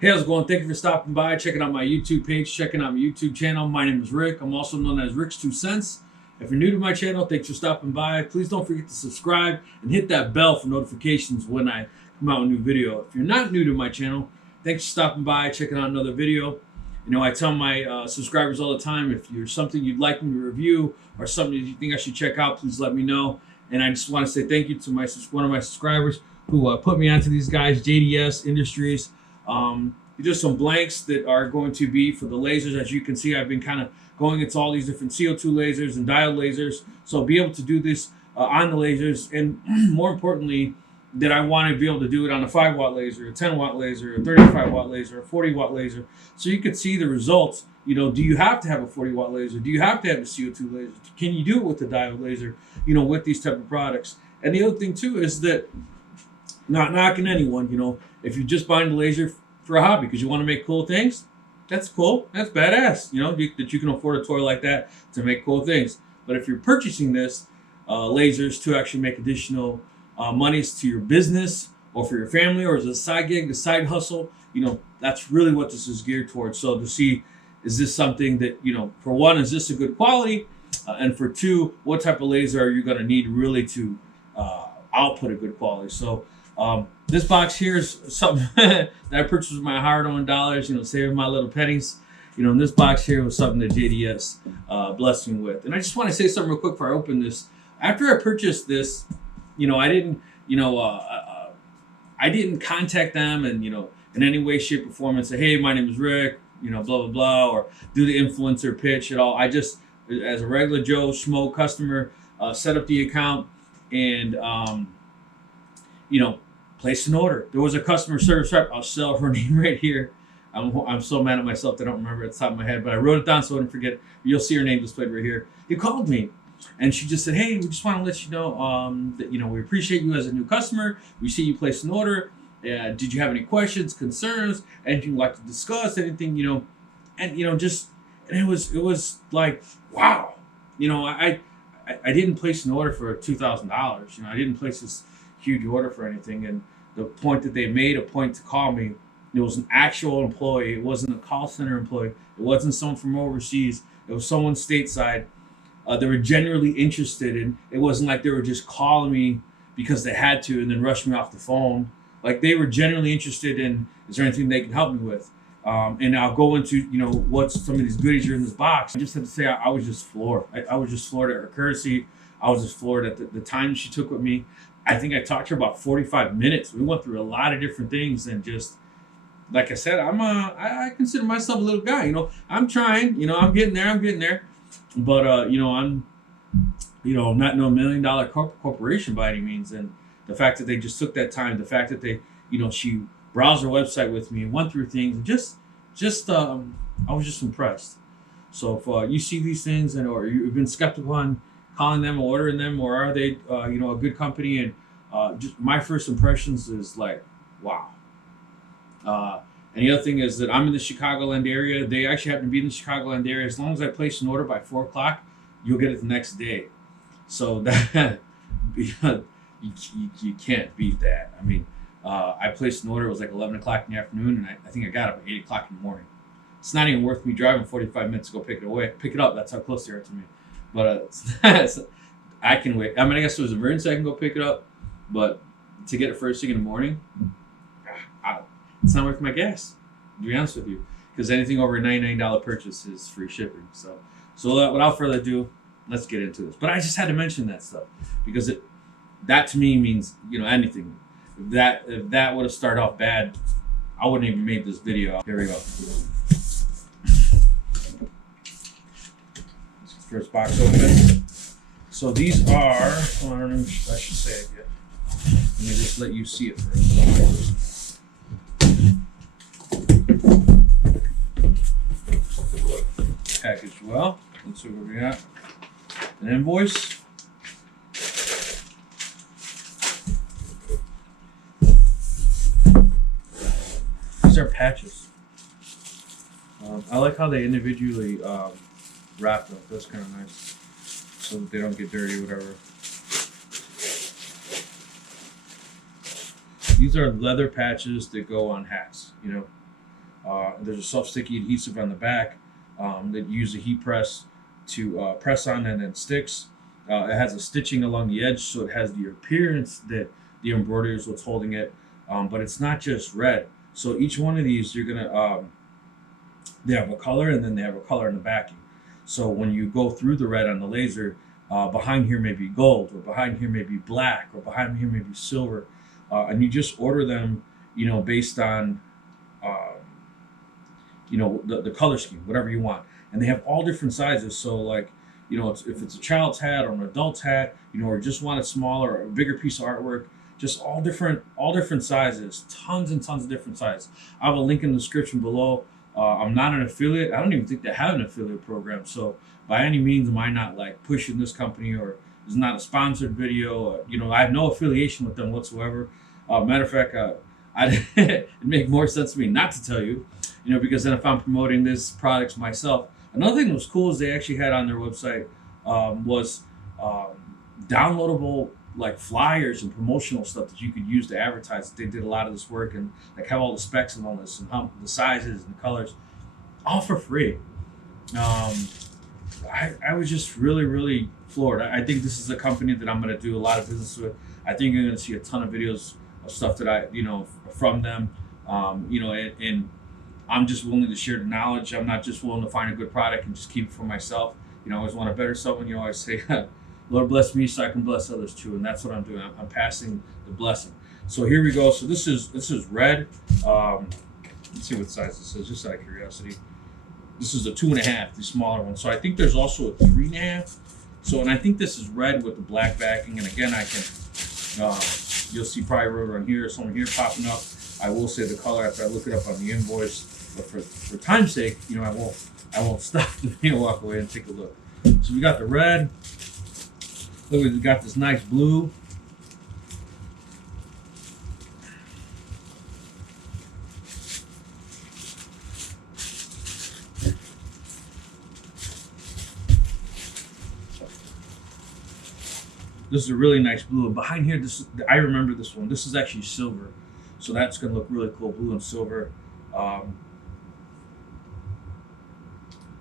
Hey, how's it going? Thank you for stopping by, checking out my YouTube page, checking out my YouTube channel. My name is Rick. I'm also known as Rick's 2 Cents. If you're new to my channel, thanks for stopping by. Please don't forget to subscribe and hit that bell for notifications when I come out with a new video. If you're not new to my channel, thanks for stopping by, checking out another video. You know, I tell my subscribers all the time, if there's something you'd like me to review or something that you think I should check out, please let me know. And I just want to say thank you to one of my subscribers who put me onto these guys, JDS Industries. Just some blanks that are going to be for the lasers. As you can see, I've been kind of going into all these different CO2 lasers and diode lasers. So I'll be able to do this on the lasers, and more importantly, that I want to be able to do it on a 5-watt laser, a 10-watt laser, a 35-watt laser, a 40-watt laser. So you can see the results. You know, do you have to have a 40-watt laser? Do you have to have a CO2 laser? Can you do it with the diode laser, you know, with these type of products? And the other thing too is that, not knocking anyone, you know, if you're just buying the laser for a hobby because you want to make cool things, that's cool. That's badass, you know, that you can afford a toy like that to make cool things. But if you're purchasing this lasers to actually make additional monies to your business or for your family, or as a side gig, a side hustle, you know, that's really what this is geared towards. So to see, is this something that, you know, for one, is this a good quality? And for two, what type of laser are you going to need really to output a good quality? So this box here is something that I purchased with my hard-earned dollars, you know, saving my little pennies. You know, and this box here was something that JDS blessed me with. And I just want to say something real quick before I open this. After I purchased this, you know, I didn't, you know, I didn't contact them and, you know, in any way, shape, or form and say, hey, my name is Rick, you know, blah, blah, blah, or do the influencer pitch at all. I just, as a regular Joe Schmo customer, set up the account and, you know, place an order. There was a customer service rep. I'll sell her name right here. I'm so mad at myself that I don't remember at the top of my head, but I wrote it down so I wouldn't forget. You'll see her name displayed right here. He called me, and she just said, "Hey, we just want to let you know that, you know, we appreciate you as a new customer. We see you place an order. Did you have any questions, concerns, anything you'd like to discuss? Anything, you know?" And you know, just, and it was like, wow. You know, I didn't place an order for $2,000. You know, I didn't place this huge order for anything, and the point that they made a point to call me, it was an actual employee. It wasn't a call center employee. It wasn't someone from overseas. It was someone stateside. They were genuinely interested, and it wasn't like they were just calling me because they had to and then rush me off the phone. Like, they were genuinely interested in, is there anything they can help me with? And I'll go into, you know, what's some of these goodies are in this box. I just have to say, I was just floored. I was just floored at her courtesy. I was just floored at the time she took with me. I think I talked to her about 45 minutes. We went through a lot of different things, and just like I said, I consider myself a little guy. You know, I'm trying. You know, I'm getting there. But you know, I'm not no $1 million corporation by any means. And the fact that they just took that time, the fact that they, you know, she browsed her website with me and went through things, and just I was just impressed. So if you see these things or you've been skeptical on calling them or ordering them, or are they, you know, a good company? And just my first impressions is like, wow. And the other thing is that I'm in the Chicagoland area. They actually happen to be in the Chicagoland area. As long as I place an order by 4 o'clock, you'll get it the next day. So that you can't beat that. I mean, I placed an order. It was like 11 o'clock in the afternoon, and I think I got it by 8 o'clock in the morning. It's not even worth me driving 45 minutes to go pick it up. That's how close they are to me. But I can wait. I mean, I guess there was an emergency, I can go pick it up. But to get it first thing in the morning, it's not worth my gas, to be honest with you. Because anything over a $99 purchase is free shipping. So without further ado, let's get into this. But I just had to mention that stuff because that to me means, you know, anything. If that would have started off bad, I wouldn't even made this video. Here we go. First box open. So these are, I don't know, I should say it yet. Let me just let you see it first. Packaged well. Let's see what we got. An invoice. These are patches. I like how they individually wrapped up. That's kind of nice, so that they don't get dirty or whatever. These are leather patches that go on hats, you know. There's a self-sticky adhesive on the back that you use a heat press to press on, and it sticks. It has a stitching along the edge, so it has the appearance that the embroidery is what's holding it. But it's not just red. So each one of these, you're gonna they have a color, and then they have a color in the backing. So when you go through the red on the laser, behind here may be gold, or behind here may be black, or behind here may be silver, and you just order them, based on the color scheme, whatever you want. And they have all different sizes. So like, if it's a child's hat or an adult's hat, or just want it smaller or a bigger piece of artwork, just all different sizes, tons and tons of different sizes. I have a link in the description below. I'm not an affiliate. I don't even think they have an affiliate program. So by any means am I not like pushing this company, or it's not a sponsored video. I have no affiliation with them whatsoever. Matter of fact, it'd make more sense to me not to tell you, because then if I'm promoting this products myself. Another thing that was cool is they actually had on their website was downloadable like flyers and promotional stuff that you could use to advertise. They did a lot of this work and like have all the specs and all this and how the sizes and the colors, all for free. I was just really, really floored. I think this is a company that I'm going to do a lot of business with. I think you're going to see a ton of videos of stuff that from them, and I'm just willing to share the knowledge. I'm not just willing to find a good product and just keep it for myself. I always want to better someone. I always say, Lord bless me so I can bless others too. And that's what I'm doing. I'm passing the blessing. So here we go. So this is red. Let's see what size this is, just out of curiosity. This is a 2.5, the smaller one. So I think there's also a 3.5. So, and I think this is red with the black backing. And again, I can, you'll see probably right on here, someone here popping up. I will say the color after I look it up on the invoice. But for time's sake, I won't stop the video, walk away and take a look. So we got the red. Look, we got this nice blue. This is a really nice blue. And behind here, I remember this one. This is actually silver. So that's going to look really cool, blue and silver.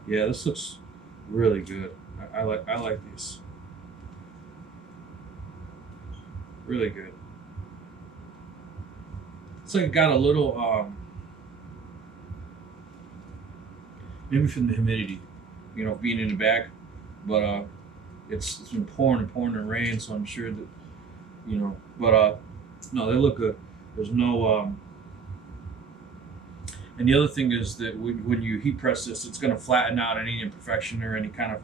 Yeah, this looks really good. I like these. Really good. It's like it got a little maybe from the humidity, being in the back, but it's been pouring and rain, so I'm sure that but no, they look good. There's no and the other thing is that when you heat press this, it's going to flatten out any imperfection or any kind of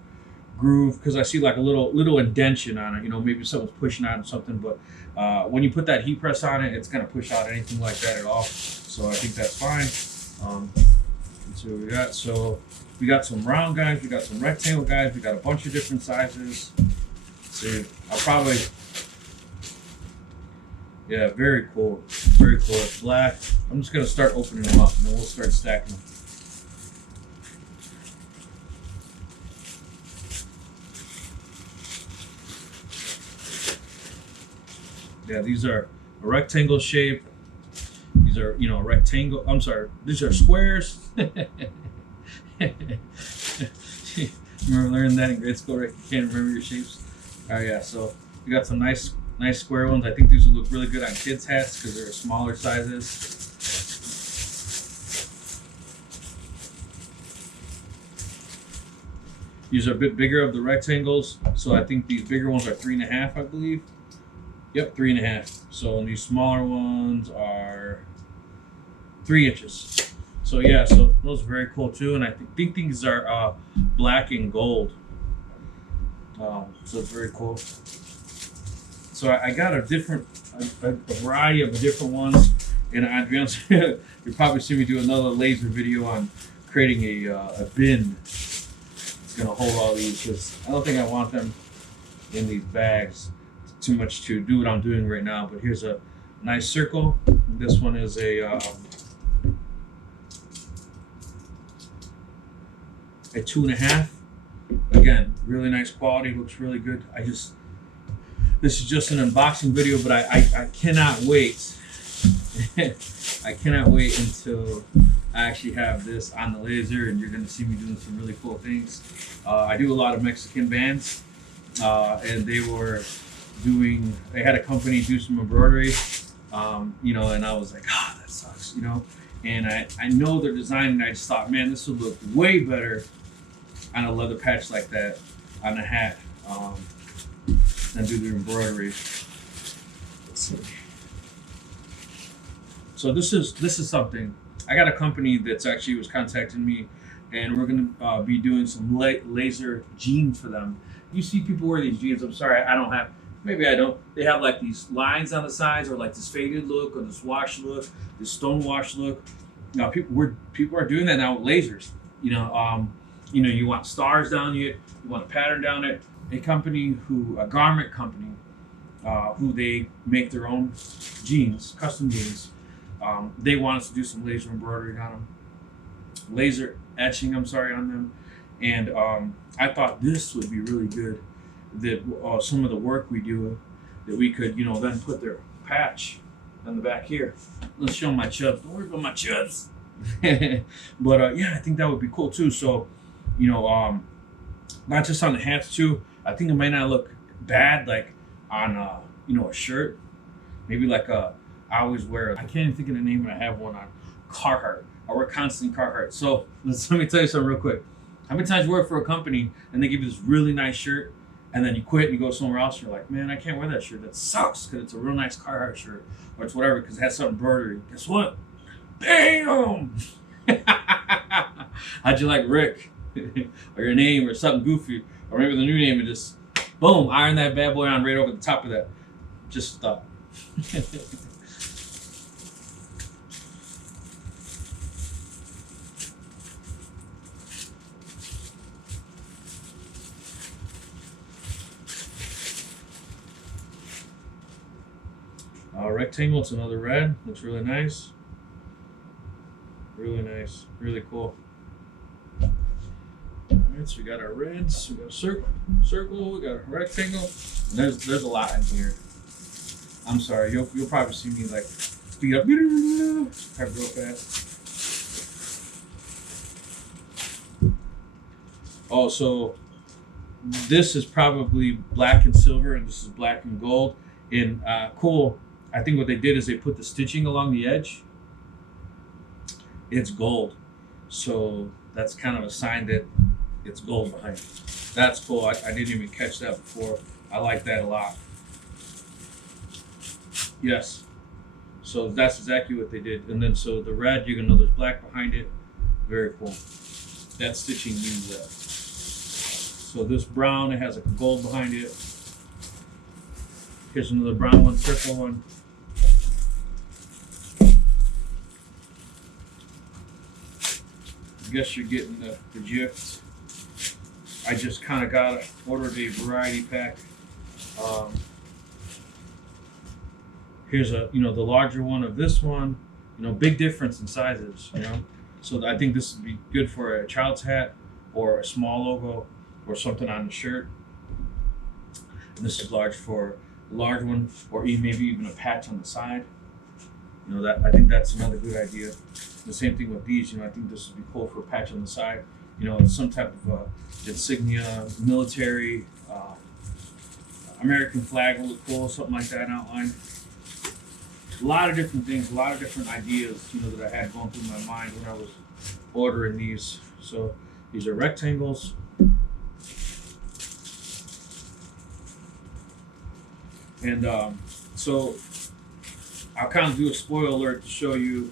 groove, because I see like a little indentation on it. Maybe someone's pushing out something, but when you put that heat press on it, it's going to push out anything like that at all. So I think that's fine. Let's see what we got. So we got some round guys, we got some rectangle guys, we got a bunch of different sizes. See, I'll probably, yeah, very cool. Very cool. It's black. I'm just going to start opening them up, and then we'll start stacking them. Yeah, these are a rectangle shape. These are, a rectangle. I'm sorry. These are squares. Remember learning that in grade school, Rick? You can't remember your shapes. Oh yeah. So we got some nice square ones. I think these will look really good on kids' hats because they're smaller sizes. These are a bit bigger of the rectangles, so I think these bigger ones are 3.5, I believe. Yep, 3.5. So these smaller ones are 3 inches. So yeah, so those are very cool too, and I think these are black and gold. So it's very cool. So I got a variety of different ones, and to be honest, you'll probably see me do another laser video on creating a bin. It's gonna hold all these, because I don't think I want them in these bags. It's too much to do what I'm doing right now. But here's a nice circle. This one is a 2.5. Again, really nice quality, looks really good. This is just an unboxing video, but I cannot wait. I cannot wait until I actually have this on the laser, and you're gonna see me doing some really cool things. I do a lot of Mexican bands, and they had a company do some embroidery, and I was like, that sucks, and I know their design, and I just thought, man, this would look way better on a leather patch like that on a hat, than do the embroidery. Let's see. So this is something. I got a company that's actually was contacting me, and we're gonna be doing some laser jeans for them. You see people wear these jeans. I'm sorry, I don't have. Maybe I don't. They have like these lines on the sides, or like this faded look, or this wash look, this stone wash look. Now people are doing that now with lasers. You want stars down it, you want a pattern down it. A garment company, who they make their own jeans, custom jeans. They want us to do some laser embroidery on them, laser etching, on them. And I thought this would be really good, that some of the work we do, that we could, then put their patch on the back here. Let's show my chubs. Don't worry about my chubs. But I think that would be cool too. So, not just on the hats too. I think it might not look bad, like on a shirt. Maybe like I always wear. I can't even think of the name, but I have one on Carhartt. I wear constantly Carhartt. So let me tell you something real quick. How many times you work for a company and they give you this really nice shirt, and then you quit and you go somewhere else, and you're like, man, I can't wear that shirt. That sucks, because it's a real nice Carhartt shirt, or it's whatever, because it has some embroidery. Guess what? Bam! How'd you like Rick? Or your name, or something goofy, or maybe the new name, and just boom, iron that bad boy on right over the top of that. Just stop. Rectangle, it's another red. Looks really nice. Really nice. Really cool. Alright, so we got our reds, we got a circle, we got a rectangle. And there's a lot in here. I'm sorry, you'll probably see me like speed up, type real fast. Oh, so this is probably black and silver, and this is black and gold. And cool, I think what they did is they put the stitching along the edge. It's gold, so that's kind of a sign that it's gold behind it. That's cool. I didn't even catch that before. I like that a lot. Yes. So that's exactly what they did. And then so the red, you're gonna know there's black behind it. Very cool. That stitching means that. So this brown, it has like a gold behind it. Here's another brown one, circle one. I guess you're getting the gist. I just kind of ordered a variety pack. Here's the larger one of this one. Big difference in sizes. So I think this would be good for a child's hat, or a small logo, or something on the shirt. And this is large for a large one, or maybe even a patch on the side. I think that's another good idea. The same thing with these. I think this would be cool for a patch on the side. Some type of insignia, military, American flag would look cool, something like that outlined. A lot of different things, a lot of different ideas, that I had going through my mind when I was ordering these. So these are rectangles. And so I'll kind of do a spoiler alert to show you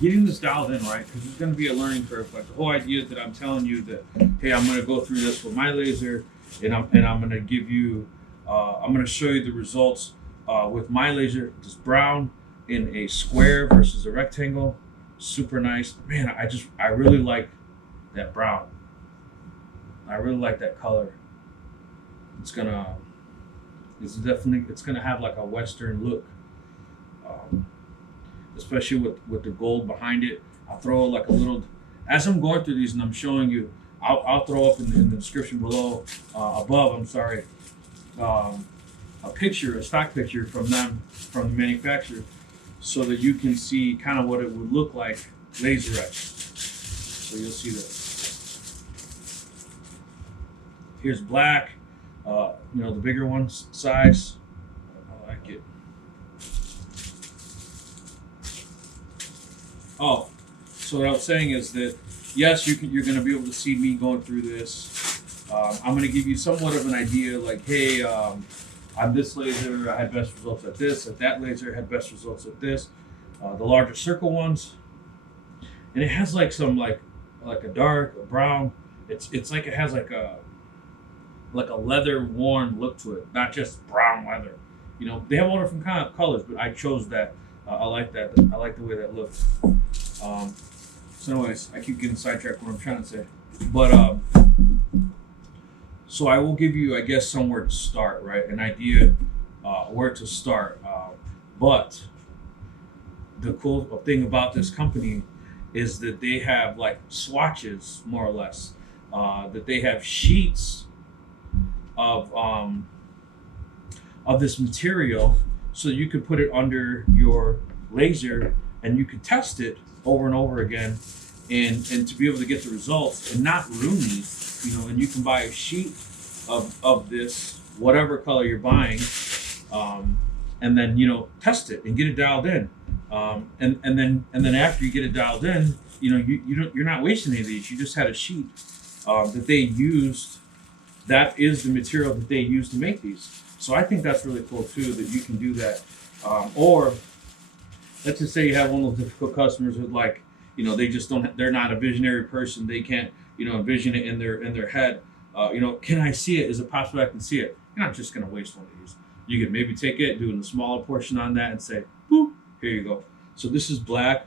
getting this dialed in, right? Because it's going to be a learning curve. Like the whole idea that I'm telling you that, hey, I'm going to go through this with my laser, and I'm going to give you, I'm going to show you the results with my laser, this brown in a square versus a rectangle. Super nice, man. I really like that brown. I really like that color. It's gonna have like a Western look, especially with the gold behind it. I'll throw like a little, as I'm going through these and I'm showing you, I'll throw up in the description below, above, I'm sorry, a stock picture from the manufacturer, so that you can see kind of what it would look like laser etched. So you'll see that. Here's black, you know, the bigger one's size. I like it. Oh, so what I was saying is that yes, you're going to be able to see me going through this. I'm going to give you somewhat of an idea, like, hey, on this laser, I had best results at this. At that laser, I had best results at this. The larger circle ones, and it has like some like a dark, a brown. It's like it has like a leather worn look to it, not just brown leather. You know, they have all different kind of colors, but I chose that. I like that. I like the way that looks. So anyways, I keep getting sidetracked what I'm trying to say. But so I will give you, I guess, somewhere to start, right? An idea where to start. But the cool thing about this company is that they have like swatches, more or less. That they have sheets of this material, so you could put it under your laser and you could test it over and over again, and to be able to get the results and not ruin these, you know. And you can buy a sheet of this, whatever color you're buying, and then, you know, test it and get it dialed in, and then after you get it dialed in, you know, you're not wasting any of these. You just had a sheet that they used. That is the material that they use to make these. So I think that's really cool too, that you can do that. Or let's just say you have one of those difficult customers with, like, you know, they just don't, they're not a visionary person. They can't, you know, envision it in their head. You know, can I see it? Is it possible I can see it? You're not just going to waste one of these. You can maybe take it, do a smaller portion on that, and say, boop, here you go. So this is black.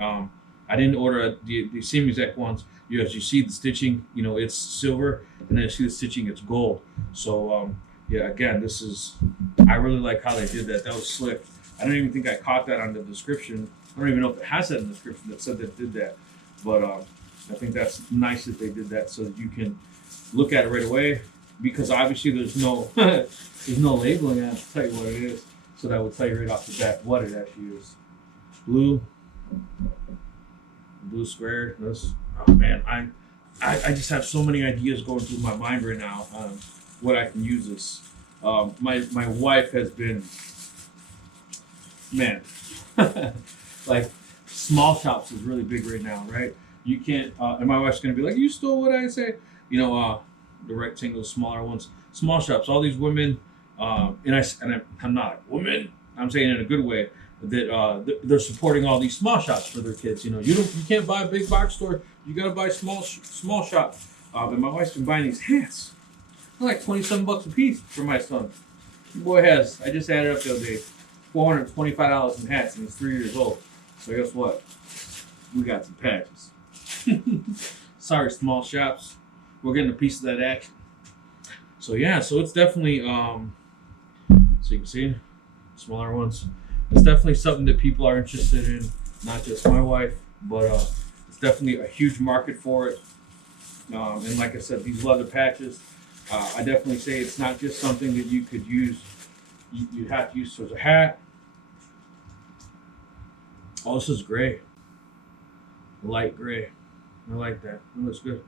I didn't order the same exact ones. As you see the stitching, you know, it's silver, and then you see the stitching, it's gold. So yeah, again, this is, I really like how they did that. That was slick. I don't even think I caught that on the description. I don't even know if it has that in the description that said that did that. But I think that's nice that they did that, so that you can look at it right away, because obviously there's no there's no labeling on it to tell you what it is. So that would tell you right off the bat what it actually is. Blue square. This, oh man, I just have so many ideas going through my mind right now on what I can use this. My wife has been, man, like small shops is really big right now, right? You can't, and my wife's gonna be like, you stole what I say, you know, the rectangle, smaller ones, small shops, all these women, and I'm not a woman, I'm saying it in a good way, that they're supporting all these small shops for their kids. You know, you can't buy a big box store, you gotta buy small shop. And my wife's been buying these hats. They're like $27 a piece for my son. The boy has, I just added up the other day, $425 in hats, and he's 3 years old. So guess what? We got some patches. Sorry, small shops. We're getting a piece of that action. So yeah, so it's definitely, so you can see, smaller ones. It's definitely something that people are interested in, not just my wife, but it's definitely a huge market for it. And like I said, these leather patches, I definitely say it's not just something that you could use, you have to use as a hat. Oh, this is gray. Light gray. I like that. It looks good.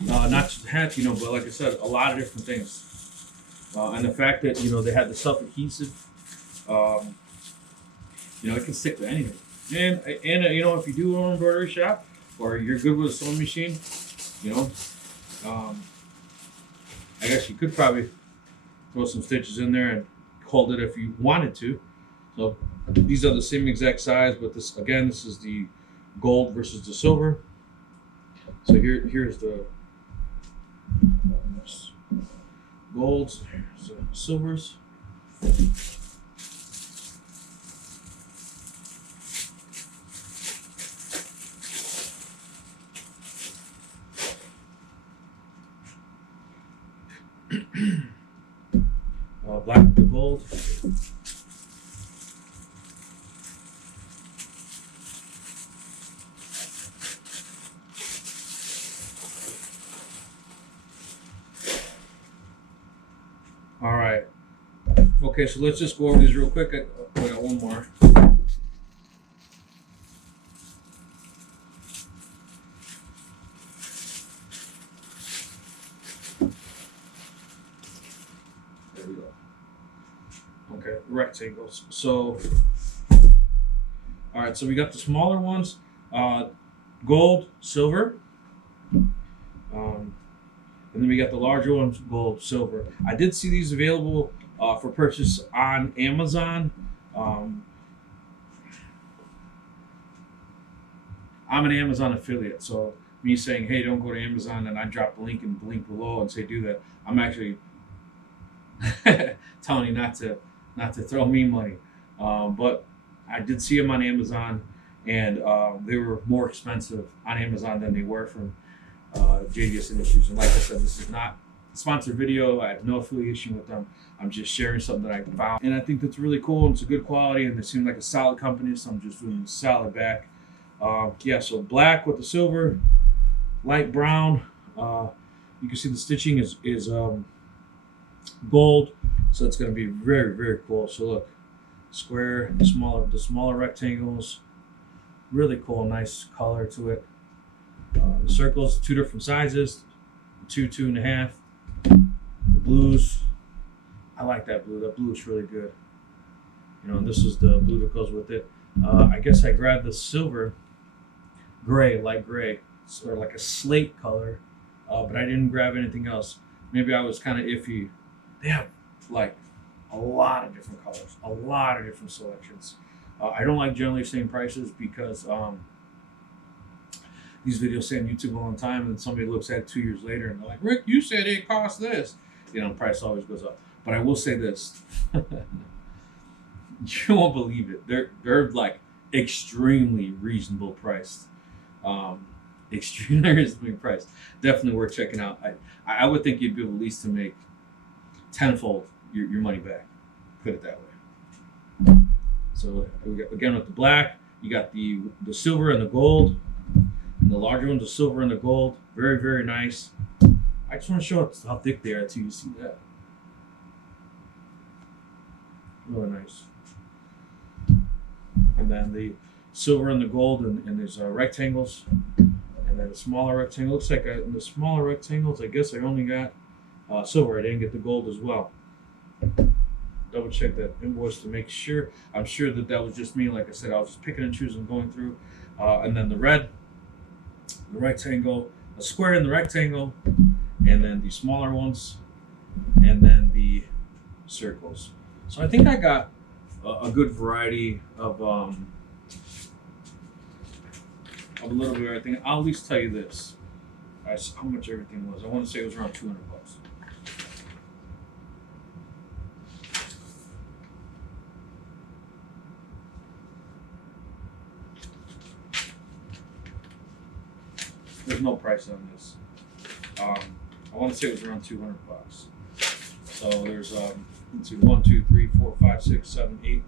Not just hats, you know, but like I said, a lot of different things. And the fact that, you know, they had the self-adhesive, you know, it can stick to anything. And you know, if you do an embroidery shop, or you're good with a sewing machine, you know, I guess you could probably throw some stitches in there and hold it if you wanted to. So these are the same exact size, but this, again, this is the gold versus the silver. So here's the golds, here's the silvers. Black with the gold. All right. Okay, so let's just go over these real quick. I got one more. rectangles. So, all right, so we got the smaller ones, gold, silver, and then we got the larger ones, gold, silver. I did see these available for purchase on Amazon. I'm an Amazon affiliate, so me saying, hey, don't go to Amazon, and I drop the link in the link below and say do that, I'm actually telling you not to throw me money. But I did see them on Amazon, and they were more expensive on Amazon than they were from JDS Industries. And like I said, this is not a sponsored video. I have no affiliation with them. I'm just sharing something that I found, and I think that's really cool. And it's a good quality, and they seem like a solid company, so I'm just doing a solid back. Yeah, so black with the silver, light brown. You can see the stitching is gold, so it's going to be very, very cool. So look, square, the smaller rectangles, really cool, nice color to it. The circles, 2 different sizes, 2, 2.5. The blues, I like that blue. That blue is really good. You know, and this is the blue that goes with it. I guess I grabbed the silver, gray, light gray, or like a slate color, but I didn't grab anything else. Maybe I was kind of iffy. They have like a lot of different colors, a lot of different selections. I don't like generally saying prices because these videos say on YouTube all the time, and then somebody looks at it 2 years later and they're like, Rick, you said it cost this. You know, price always goes up. But I will say this. You won't believe it. They're like extremely reasonable priced. Extremely reasonably priced. Definitely worth checking out. I would think you'd be able at least to make tenfold your money back. Put it that way. So we got, again, with the black, you got the silver and the gold. And the larger ones, the silver and the gold. Very, very nice. I just want to show how thick they are until you see that. Really nice. And then the silver and the gold, and there's rectangles. And then the smaller rectangle. Looks like in the smaller rectangles, I guess I only got silver. I didn't get the gold as well. Double check that invoice to make sure. I'm sure that was just me. Like I said, I was just picking and choosing, going through. And then the red, the rectangle, a square in the rectangle, and then the smaller ones, and then the circles. So I think I got a good variety of a little bit of everything. I'll at least tell you this: how much everything was. I want to say it was around $200. There's no price on this. I want to say it was around $200. So there's let's see, 1, 2, 3, 4, 5, 6, 7, 8,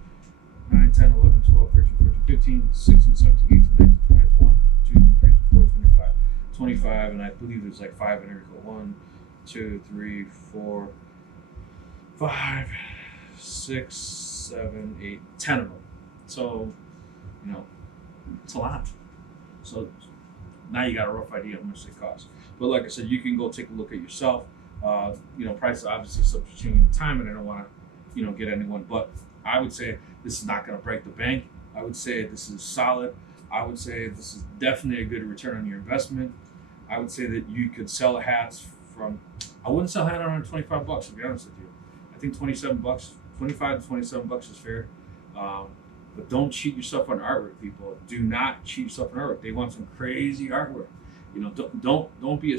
9, 10, 11, 12, 13, 14, 15, 16, 17, 18, 19, 20, 21, 2, 3, 4, 25. 25, and I believe there's like 5 in there. 1, 2, 3, 4, 5, 6, 7, 8, 10 of them. So, you know, it's a lot. So now you got a rough idea how much they cost. But like I said, you can go take a look at yourself. You know, price is obviously subject to changing in time, and I don't want to, you know, get anyone. But I would say this is not going to break the bank. I would say this is solid. I would say this is definitely a good return on your investment. I would say that you could sell hats from. I wouldn't sell a hat around $25, to be honest with you. I think $27, $25 to $27 is fair. But don't cheat yourself on artwork, people. Do not cheat yourself on artwork. They want some crazy artwork. You know, don't be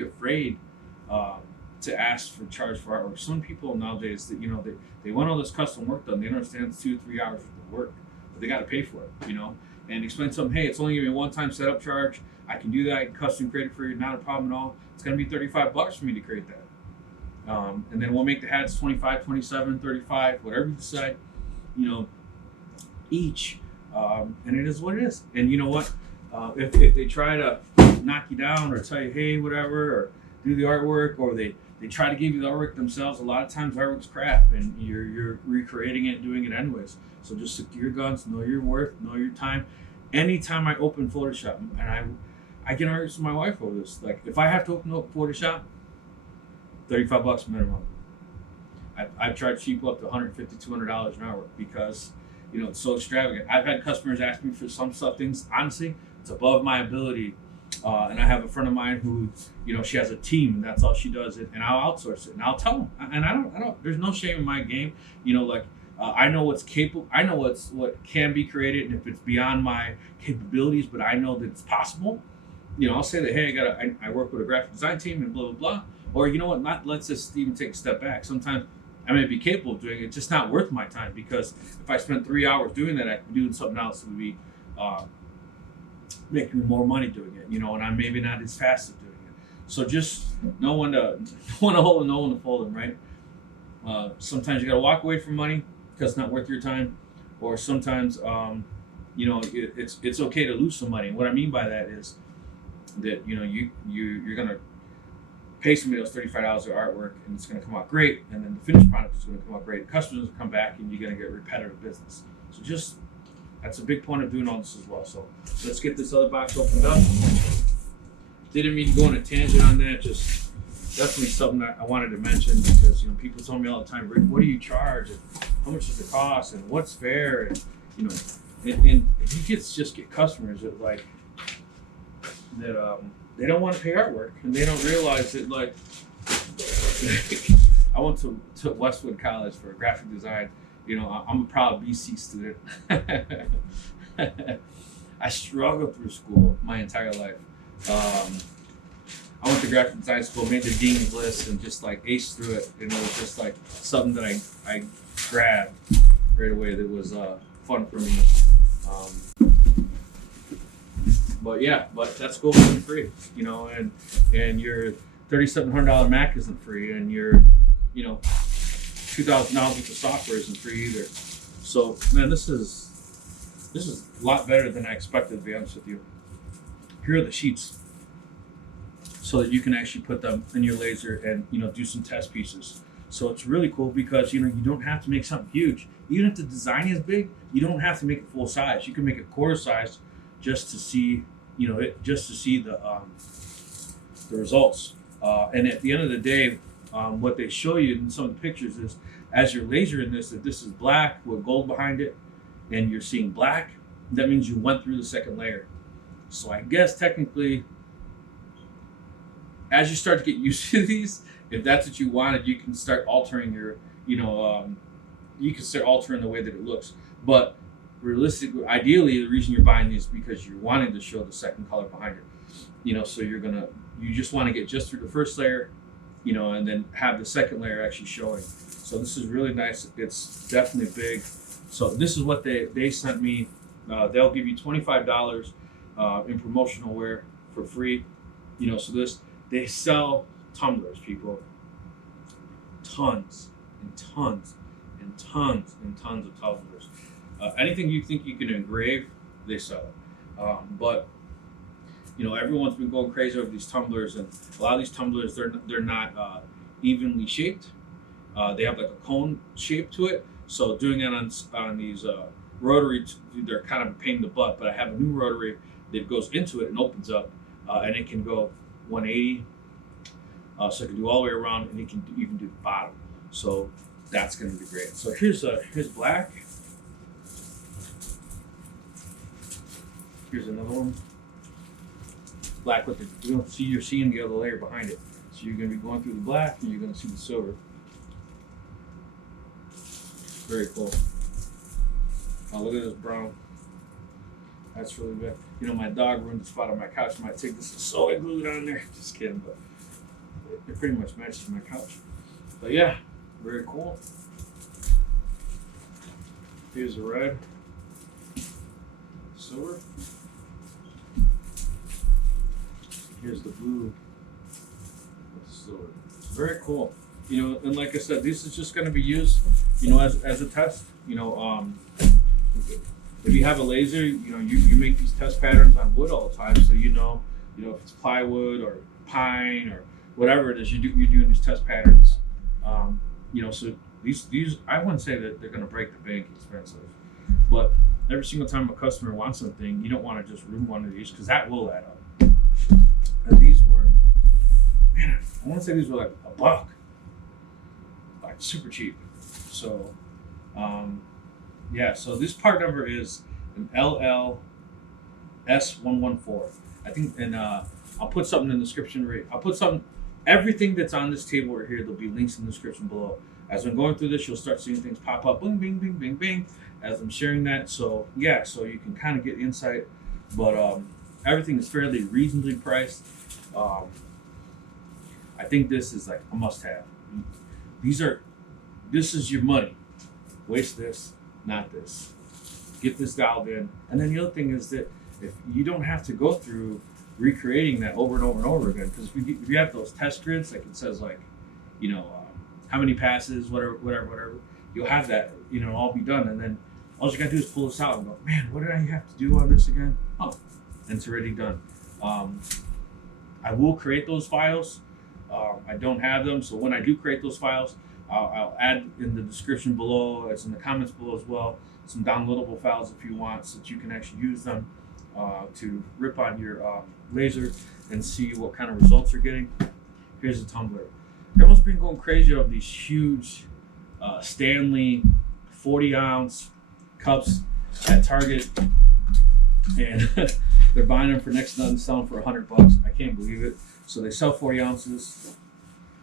afraid to ask for charge for artwork. Some people nowadays, that you know, they want all this custom work done. They don't understand it's 2 or 3 hours of work, but they got to pay for it. You know, and explain to them, hey, it's only gonna be a one-time setup charge. I can do that. I can custom create it for you, not a problem at all. It's gonna be $35 for me to create that. And then we'll make the hats 25, 27, 35, whatever you decide. You know, each, and it is what it is. And you know what? If they try to knock you down or tell you, hey, whatever, or do the artwork, or they try to give you the artwork themselves, a lot of times artwork's crap, and you're recreating it, doing it anyways. So just stick to your guns, know your worth, know your time. Anytime I open Photoshop, and I get arguments with my wife over this. Like, if I have to open up Photoshop, $35 minimum. I charge people up to $150, $200 an hour because, you know, it's so extravagant. I've had customers ask me for some stuff, things, honestly, it's above my ability. And I have a friend of mine who, you know, she has a team and that's all she does it, and I'll outsource it and I'll tell them. And I don't, there's no shame in my game. You know, like, I know what's capable, I know what can be created, and if it's beyond my capabilities, but I know that it's possible. You know, I'll say that, hey, I work with a graphic design team and blah, blah, blah. Or, you know what, let's just even take a step back. Sometimes I may be capable of doing it, it's just not worth my time, because if I spend 3 hours doing that, I could be doing something else that would be making me more money doing it, you know, and I'm maybe not as fast at doing it. So just no one to hold and no one to fold them, right? Sometimes you got to walk away from money because it's not worth your time, or sometimes, you know, it's okay to lose some money. And what I mean by that is that, you know, you're gonna pay somebody else $35 for artwork, and it's gonna come out great, and then the finished product is gonna come out great. Customers will come back, and you're gonna get repetitive business. So just that's a big point of doing all this as well. So let's get this other box opened up. Didn't mean to go on a tangent on that. Just definitely something that I wanted to mention, because, you know, people tell me all the time, Rick, what do you charge? And how much does it cost? And what's fair? And, you know, and if you just get customers that like that they don't want to pay artwork, and they don't realize that, like, I went to Westwood College for graphic design. You know, I'm a proud BC student. I struggled through school my entire life. I went to graphic design school, made the dean's list, and just like aced through it. And it was just like something that I grabbed right away that was fun for me. But that school isn't free, you know, and your $3,700 Mac isn't free, and your, you know, $2,000 worth of software isn't free either. So, man, this is a lot better than I expected, to be honest with you. Here are the sheets, so that you can actually put them in your laser and, you know, do some test pieces. So it's really cool because, you know, you don't have to make something huge. Even if the design is big, you don't have to make it full size. You can make it quarter size just to see, you know, the results. And at the end of the day, what they show you in some of the pictures is, as you're lasering this, that this is black with gold behind it, and you're seeing black, that means you went through the second layer. So I guess technically, as you start to get used to these, if that's what you wanted, you can start altering your, you know, you can start altering the way that it looks. But realistically, ideally, the reason you're buying these is because you're wanting to show the second color behind it. You know, so you just want to get just through the first layer, you know, and then have the second layer actually showing. So this is really nice. It's definitely big. So this is what they sent me. They'll give you $25 in promotional wear for free. You know, so they sell tumblers, people. Tons and tons and tons and tons of tumblers. Anything you think you can engrave, they sell it. But, you know, everyone's been going crazy over these tumblers, and a lot of these tumblers, they're not evenly shaped. They have like a cone shape to it. So doing that on these rotary, they're kind of a pain in the butt. But I have a new rotary that goes into it and opens up, and it can go 180. So it can do all the way around, and it can even do the bottom. So that's going to be great. So here's black. Here's another one. Black with the, you're seeing the other layer behind it. So you're going to be going through the black, and you're going to see the silver. Very cool. Oh, look at this brown. That's really good. You know, my dog ruined the spot on my couch. I might take this soy glued on there. Just kidding, but it pretty much matches my couch. But yeah, very cool. Here's the red, silver. Here's the blue with the silver. Very cool. You know, and like I said, this is just going to be used, you know, as a test. You know, if you have a laser, you know, you make these test patterns on wood all the time, so you know if it's plywood or pine or whatever it is, you're doing these test patterns. You know, so these I wouldn't say that they're going to break the bank expensive, but every single time a customer wants something, you don't want to just ruin one of these, because that will add up. And these were, man, I want to say these were like $1. Like super cheap. So yeah, so this part number is an LLS114. I think, and I'll put something in the description. I'll put something, everything that's on this table right here, there'll be links in the description below. As I'm going through this, you'll start seeing things pop up, bing, bing, bing, bing, bing, as I'm sharing that. So yeah, so you can kind of get insight, but everything is fairly reasonably priced. I think this is like a must-have. This is your money. Waste this, not this. Get this dialed in. And then the other thing is that if you don't have to go through recreating that over and over and over again, because if you have those test grids, like it says, like, you know, how many passes, whatever, you'll have that, you know, all be done. And then all you gotta do is pull this out and go, man, what did I have to do on this again? Oh, and it's already done. I will create those files. I don't have them, so when I do create those files, I'll add in the description below, it's in the comments below as well, some downloadable files if you want, so that you can actually use them to rip on your laser and see what kind of results you're getting. Here's the tumbler. Everyone's been going crazy over these huge Stanley 40-ounce cups at Target, and they're buying them for next to nothing, selling for $100. I can't believe it. So they sell 40 ounces.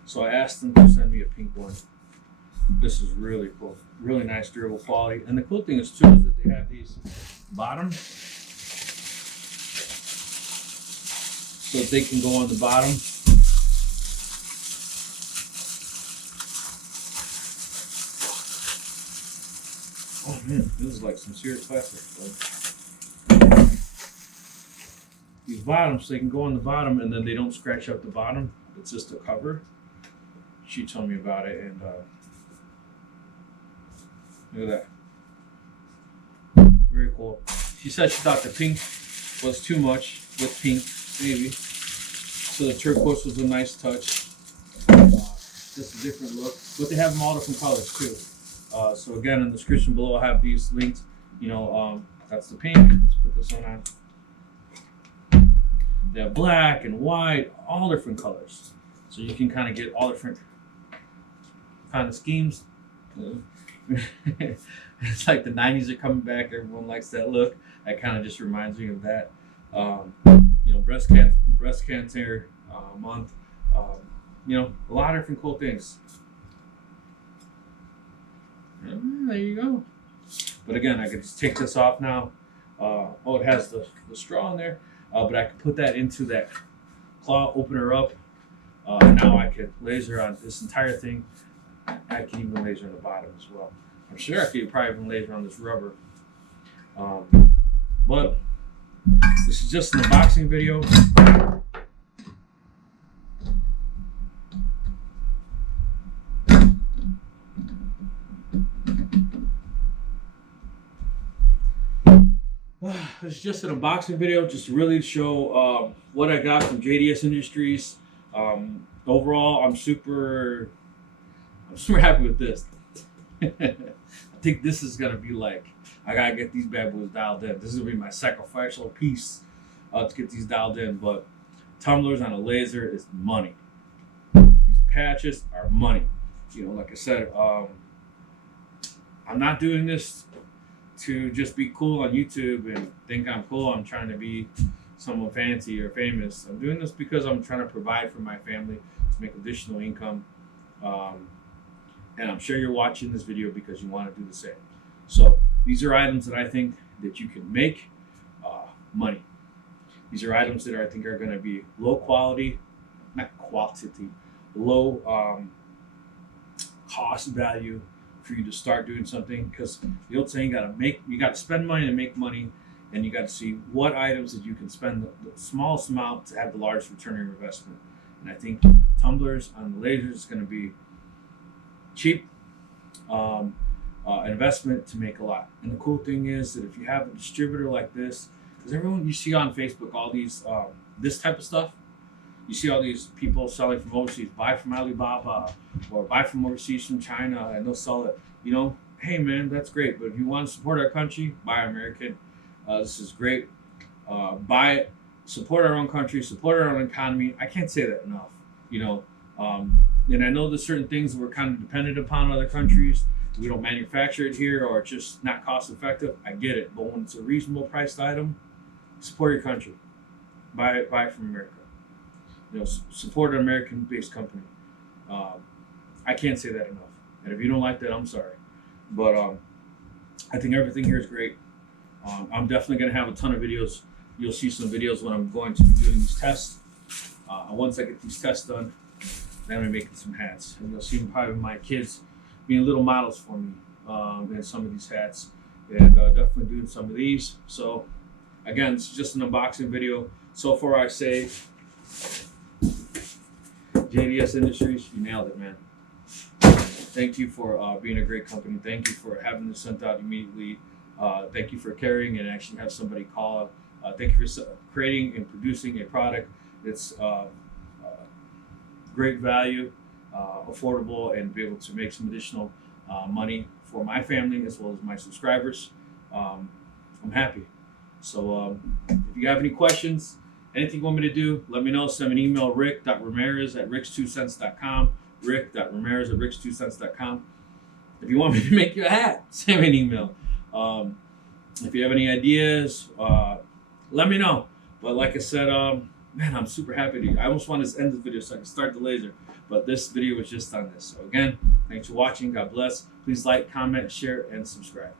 So I asked them to send me a pink one. This is really cool. Really nice, durable quality. And the cool thing is too is that they have these bottoms, so that they can go on the bottom. Oh man, this is like some serious plastic. These bottoms, they can go on the bottom and then they don't scratch up the bottom. It's just a cover. She told me about it, and look at that. Very cool. She said she thought the pink was too much with pink, maybe. So the turquoise was a nice touch. Just a different look. But they have them all different colors too. So again, in the description below, I have these links. You know, that's the pink. Let's put this one on. They have black and white, all different colors. So you can kind of get all different kind of schemes. It's like the 90s are coming back. Everyone likes that look. That kind of just reminds me of that. You know, breast cancer month. You know, a lot of different cool things. There you go. But again, I could just take this off now. Oh, it has the straw in there. But I could put that into that claw, open her up. Now I could laser on this entire thing. I can even laser on the bottom as well. I'm sure I could probably even laser on this rubber. But this is just an unboxing video. It's just an unboxing video, just to really show what I got from JDS Industries. Overall, I'm super happy with this. I think this is gonna be like, I gotta get these bad boys dialed in. This is gonna be my sacrificial piece to get these dialed in. But tumblers on a laser is money. These patches are money. You know, like I said, I'm not doing this to just be cool on YouTube and think I'm cool. I'm trying to be someone fancy or famous. I'm doing this because I'm trying to provide for my family to make additional income. And I'm sure you're watching this video because you want to do the same. So these are items that I think that you can make money. These are items that I think are going to be low quality, not quantity, low cost value for you to start doing something. Because the old saying, you got to spend money to make money, and you got to see what items that you can spend the smallest amount to have the largest return on your investment. And I think tumblers on the lasers is going to be cheap investment to make a lot. And the cool thing is that if you have a distributor like this, because everyone you see on Facebook, all these this type of stuff, you see all these people selling from overseas, buy from Alibaba or buy from overseas from China, and they'll sell it. You know, hey man, that's great, but if you want to support our country, buy American. This is great. Buy it, support our own country, support our own economy. I can't say that enough. You know, And I know there's certain things that we're kind of dependent upon other countries. We don't manufacture it here, or it's just not cost effective. I get it, but when it's a reasonable priced item, support your country. Buy it from America. Support an American-based company. I can't say that enough. And if you don't like that, I'm sorry. But I think everything here is great. I'm definitely going to have a ton of videos. You'll see some videos when I'm going to be doing these tests. Once I get these tests done, then I'm making some hats. And you'll see probably my kids being little models for me in some of these hats. And definitely doing some of these. So again, it's just an unboxing video. So far I say, JDS Industries, you nailed it, man. Thank you for being a great company. Thank you for having this sent out immediately. Thank you for caring and actually have somebody call. Thank you for creating and producing a product that's great value, affordable, and be able to make some additional money for my family as well as my subscribers. I'm happy. So if you have any questions, anything you want me to do, let me know. Send me an email, rick.ramirez@rick's2cents.com. rick.ramirez@rick's2cents.com. If you want me to make you a hat, send me an email. If you have any ideas, let me know. But like I said, man, I'm super happy. I almost want to end this video so I can start the laser. But this video was just on this. So again, thanks for watching. God bless. Please like, comment, share, and subscribe.